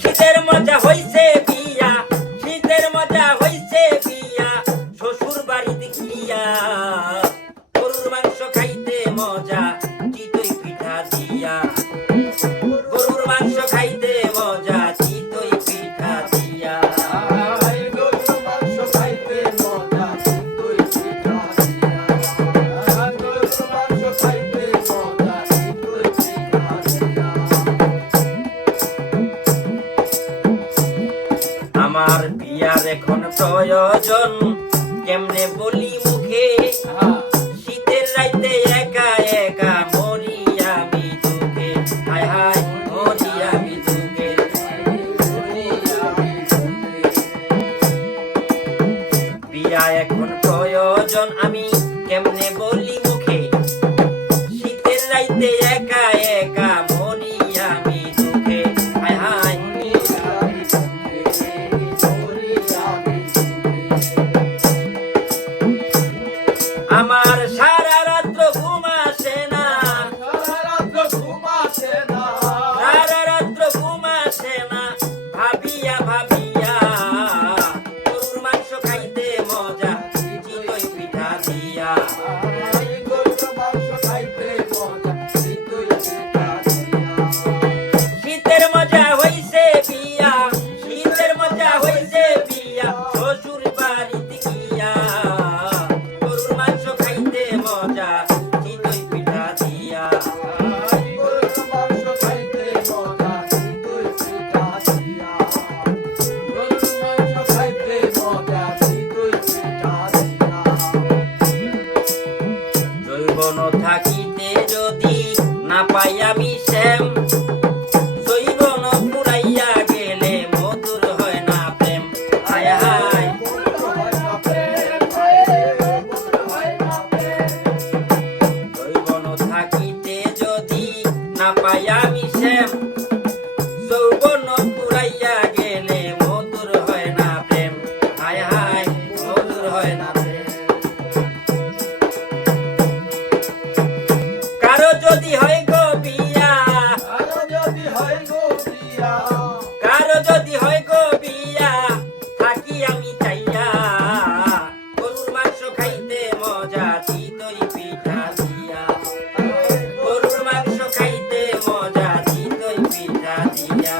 শীতের মজা হইছে বিয়া, শীতের মজা হইছে বিয়া, শ্বশুর বাড়িতে গিয়া গরুর মাংস খাইতে মজা, চিতই পিঠা দিয়া। গরুর মাংস খাইতে মজা, চিতই পিঠা দিয়া। গরুর মাংস খাইতে মজা, চিতই পিঠা দিয়া। গরুর মাংস খাইতে মজা, চিতই পিঠা দিয়া। আমার বিয়ার এখন প্রয়োজন, কেমনে বলি মুখে, শীতের রাইতে একা একা মরি আমি দুঃখে। হায় হায় মরি আমি দুঃখে। বিয়া এখন প্রয়োজন, আমি কেমনে বলি মুখে, শীতের রাইতে একা একা মরি আমি দুঃখে। হায় হায় আমার সারা রাত্র ঘুম আসে না, সারা রাত্র ঘুম আসে না, ভাবিয়া ভাবিয়া গরুর মাংস খাইতে মজা, চিতই পিঠা দিয়া। শীতের মজা হইছে বিয়া, শীতের মজা হইছে বিয়া, শ্বশুর বাড়িতে গিয়া গরুর মাংস খাইতে মজা, চিতই পিঠা দিয়া। জৈবন থাকিতে যদি না পাই আমি শ্যাম, জৈবন পুরাইয়া গেলে মধুর হয় না প্রেম। হায় হায় জৈবন থাকিতে যদি না পাই আমি শ্যাম, যৌবন পুরাইয়া গেলে মধুর হয় না প্রেম। হায় হায় মধুর হয় না প্রেম। কারো যদি হয় গো বিয়া, কারো যদি হয় গো বিয়া, থাকি আমি চাইয়া গরুর মাংস খাইতে মজা, চিতই পিঠা দিয়া। গরুর মাংস খাইতে মজা, চিতই পিঠা দিয়া।